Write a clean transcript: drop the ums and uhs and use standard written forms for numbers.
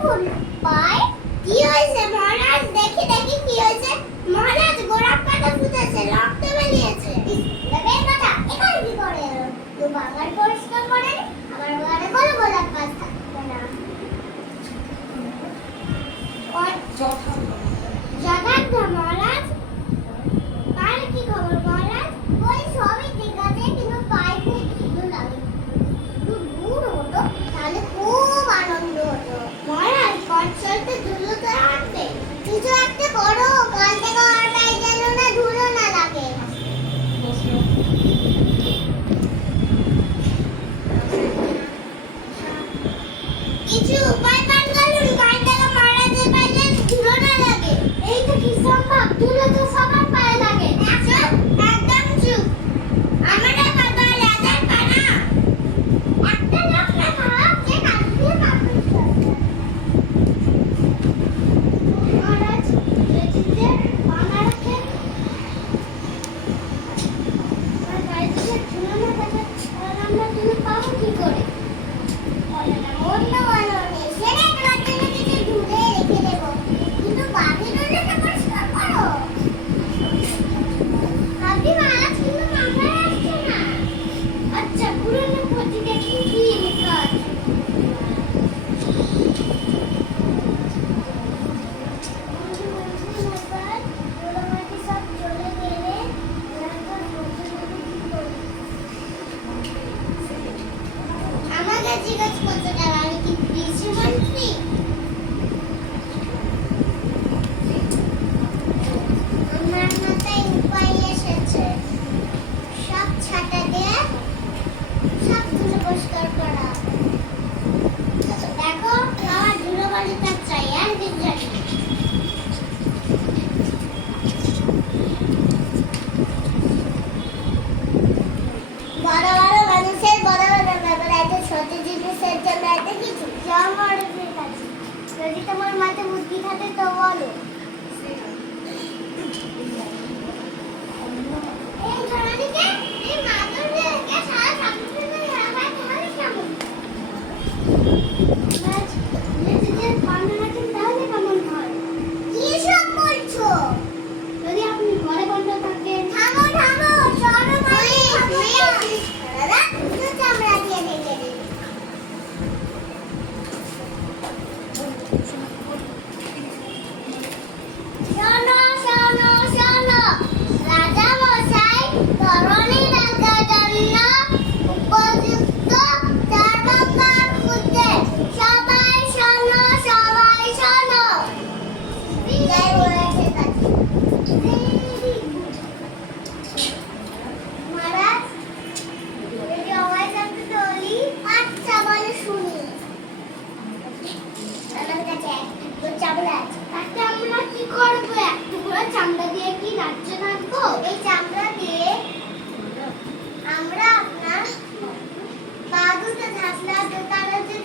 বল পায় কি হয়েছে মহারাজ দেখি দেখি কি হয়েছে মহারাজ গোলাপ পাতা ফুটেছে রক্ত বেরিয়েছে বের কথা এখানে কি করে এলো তো বাগান পরিষ্কার করে আমার বাগানে কোনো গোলাপ পাতা থাকবে না যথার্থ মহারাজ তার কি খবর মহারাজ ওই সবই ঠিক আছে কিন্তু পায়ে খুব খিদে লাগে খুব দূর হতো তাহলে খুব আনন্দ হতো মহারাজ পথ চলতে ধুলো তো আনবে কিছু একটা করো কাল থেকে আর পায়ে যেন না ধুলো না লাগে কিছু উপায় পান করুন কাল থেকে মহারাজের পায়ে যেন ধুলো না লাগে এই তো কি সম্ভব ধুলো তো সবার পায়ে লাগে একদম চুপ আমাদের কথা লাজার পানা একটা লোক না খাওয়া যে কাঁদতে কাঁদতে মহারাজ যেতে বাংলাকে আর বাইরে ধুলো না থাকে আর আমরা ধুলো পাবো কি করে বলেনা মন্দ বলো নেই সেটা তোমার জন্য কিছু ধুলে রেখে দেবো কিন্তু বাকি ধুলোটা পরিষ্কার করো আপনি মহারাজ কিন্তু মাথায় আসছে না আচ্ছা পুরনো পথে দেখি কি লেখা আছে আমাকে জিজ্ঞেস করছো কেন আমি কি কৃষিমন্ত্রী আমার মাথায় উপায় এসেছে সব ছাটা দিয়ে সব ধুলো পরিষ্কার করা দেখো আমার ধুলো বালিটা চাই আর কিছু জানি না। বড় বড় মানুষের বড় বড় ব্যাপার আছে ছোট জিনিসের জন্য এত কিছু আমার কাছে যদি তোমার মাথায় বুদ্ধি থাকে তো বলো এই ধরনীকে এই মাদুরে কে সারা সামনে আমার তাহলে কেমন বাস যদি পানি রাখেন তাহলে কেমন হয় কি সব বলছো যদি আপনি ঘরে বন্ধ থাকেন থামো থামো সরো ভাই দাদা তো চামড়া দিয়ে দেখে দিই শোনো শোনো শোনো রাজা মশাই তরুণী রাজার জন্য উপযুক্ত চারপাকার খুঁজতে সবাই শোনো বিদায় বলেছে তাকে মহারাজ যদি আওয়াজ আসতে বলি আচ্ছা বলে শুনি আমার কাছে একটু চামড়া আছে তাতে আমরা কি করবো এক টুকরো চামড়া দিয়ে কি নাচতে নাচবো এই চামড়া দিয়ে আমরা আপনার পা দুটো ঝাঁসলা দোতারা যে